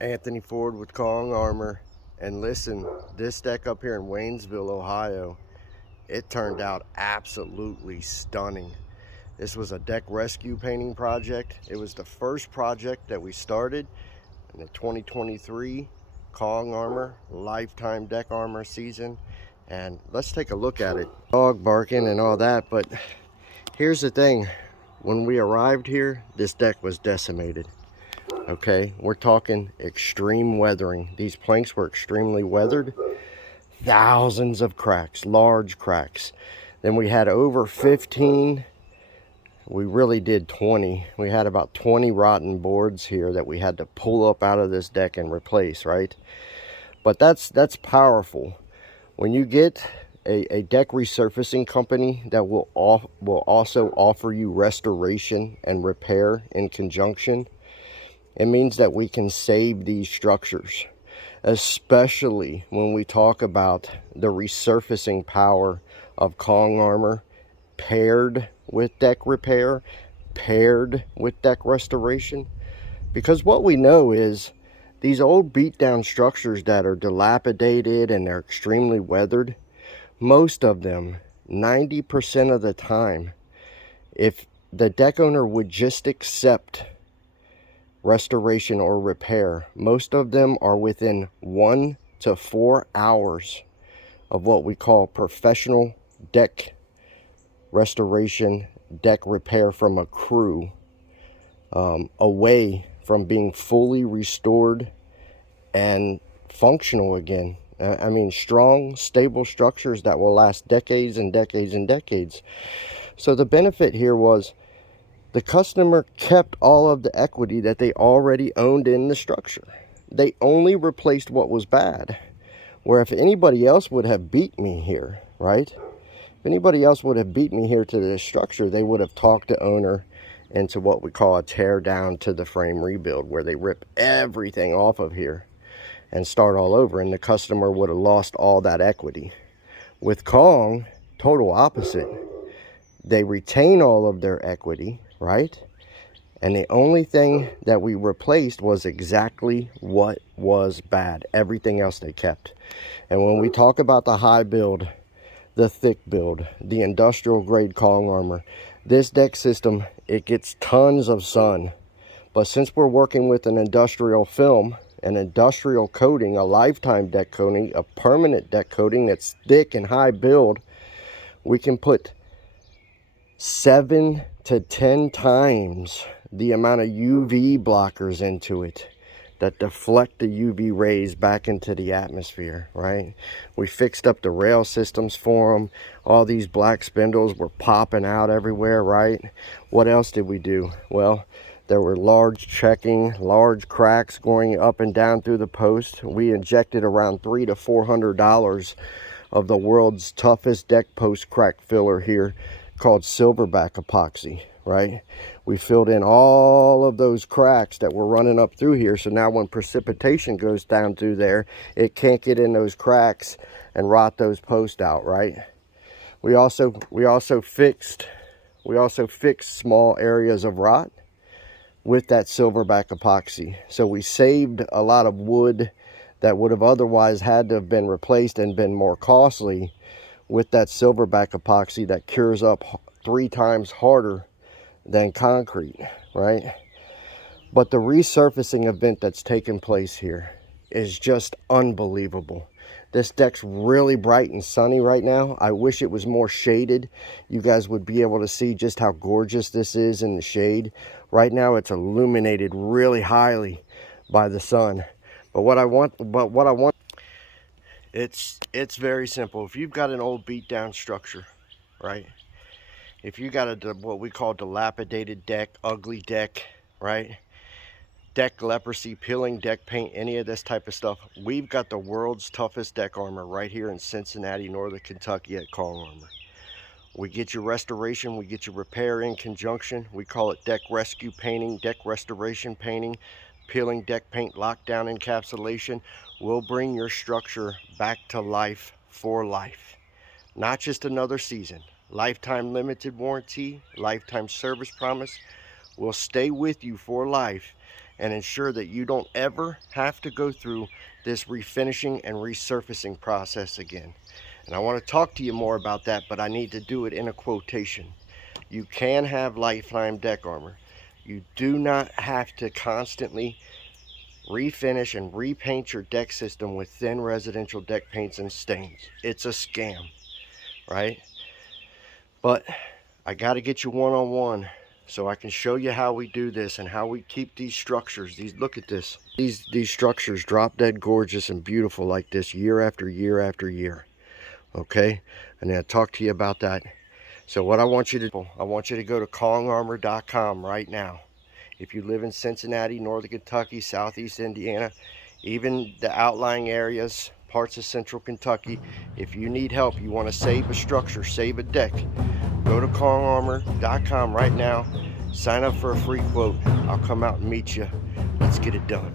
Anthony Ford with Kong Armor, and listen, this deck up here in Waynesville, Ohio, it turned out absolutely stunning. This was a deck rescue painting project. It was the first project that we started in the 2023 Kong Armor lifetime deck armor season, and let's take a look at it. Dog barking and all that, but here's the thing. When we arrived here, this deck was decimated. Okay, we're talking extreme weathering. These planks were extremely weathered. Thousands of cracks, large cracks. Then we had over 15. We really did 20. We had about 20 rotten boards here that we had to pull up out of this deck and replace, right? But that's powerful. When you get a deck resurfacing company that will also offer you restoration and repair in conjunction, it means that we can save these structures, especially when we talk about the resurfacing power of Kong Armor paired with deck repair, paired with deck restoration. Because what we know is these old beat down structures that are dilapidated and they're extremely weathered, most of them, 90% of the time, if the deck owner would just accept restoration or repair, most of them are within 1 to 4 hours of what we call professional deck restoration, deck repair from a crew, away from being fully restored and functional again. I mean, strong, stable structures that will last decades and decades and decades. So the benefit here was the customer kept all of the equity that they already owned in the structure. They only replaced what was bad. Where if anybody else would have beat me here, right? If anybody else would have beat me here to this structure, they would have talked the owner into what we call a tear down to the frame rebuild, where they rip everything off of here and start all over, and the customer would have lost all that equity. With Kong, total opposite. They retain all of their equity, right? And the only thing that we replaced was exactly what was bad. Everything else they kept. And when we talk about the high build, the thick build, the industrial grade Kong Armor, this deck system, it gets tons of sun. But since we're working with an industrial film, an industrial coating, a lifetime deck coating, a permanent deck coating that's thick and high build, we can put 7 to 10 times the amount of UV blockers into it that deflect the UV rays back into the atmosphere, right? We fixed up the rail systems for them. All these black spindles were popping out everywhere, right? What else did we do? Well, there were large cracks going up and down through the post. We injected around $300 to $400 of the world's toughest deck post crack filler here, called silverback epoxy, right? We filled in all of those cracks that were running up through here, so now when precipitation goes down through there, it can't get in those cracks and rot those posts out, right? We also fixed small areas of rot with that silverback epoxy. So we saved a lot of wood that would have otherwise had to have been replaced and been more costly with that silverback epoxy that cures up 3 times harder than concrete, right? But the resurfacing event that's taken place here is just unbelievable. This deck's really bright and sunny right now. I wish it was more shaded. You guys would be able to see just how gorgeous this is in the shade. Right now it's illuminated really highly by the sun. But what I want it's very simple. If you've got an old beat down structure, right? If you got what we call dilapidated deck, ugly deck, right? Deck leprosy, peeling deck paint, any of this type of stuff, we've got the world's toughest deck armor right here in Cincinnati, Northern Kentucky at Kong Armor. We get your restoration, we get your repair in conjunction. We call it deck rescue painting, deck restoration painting, peeling deck paint, lockdown encapsulation. Will bring your structure back to life for life. Not just another season. Lifetime limited warranty, lifetime service promise. Will stay with you for life and ensure that you don't ever have to go through this refinishing and resurfacing process again. And I want to talk to you more about that, but I need to do it in a quotation. You can have lifetime deck armor. You do not have to constantly refinish and repaint your deck system with thin residential deck paints and stains. It's a scam, right? But I got to get you one-on-one so I can show you how we do this and how we keep these structures. Look at this. These structures drop dead gorgeous and beautiful like this year after year after year. Okay, and I'll talk to you about that. So what I want you to do, I want you to go to kongarmor.com right now. If you live in Cincinnati, Northern Kentucky, Southeast Indiana, even the outlying areas, parts of Central Kentucky, if you need help, you want to save a structure, save a deck, go to kongarmor.com right now. Sign up for a free quote. I'll come out and meet you. Let's get it done.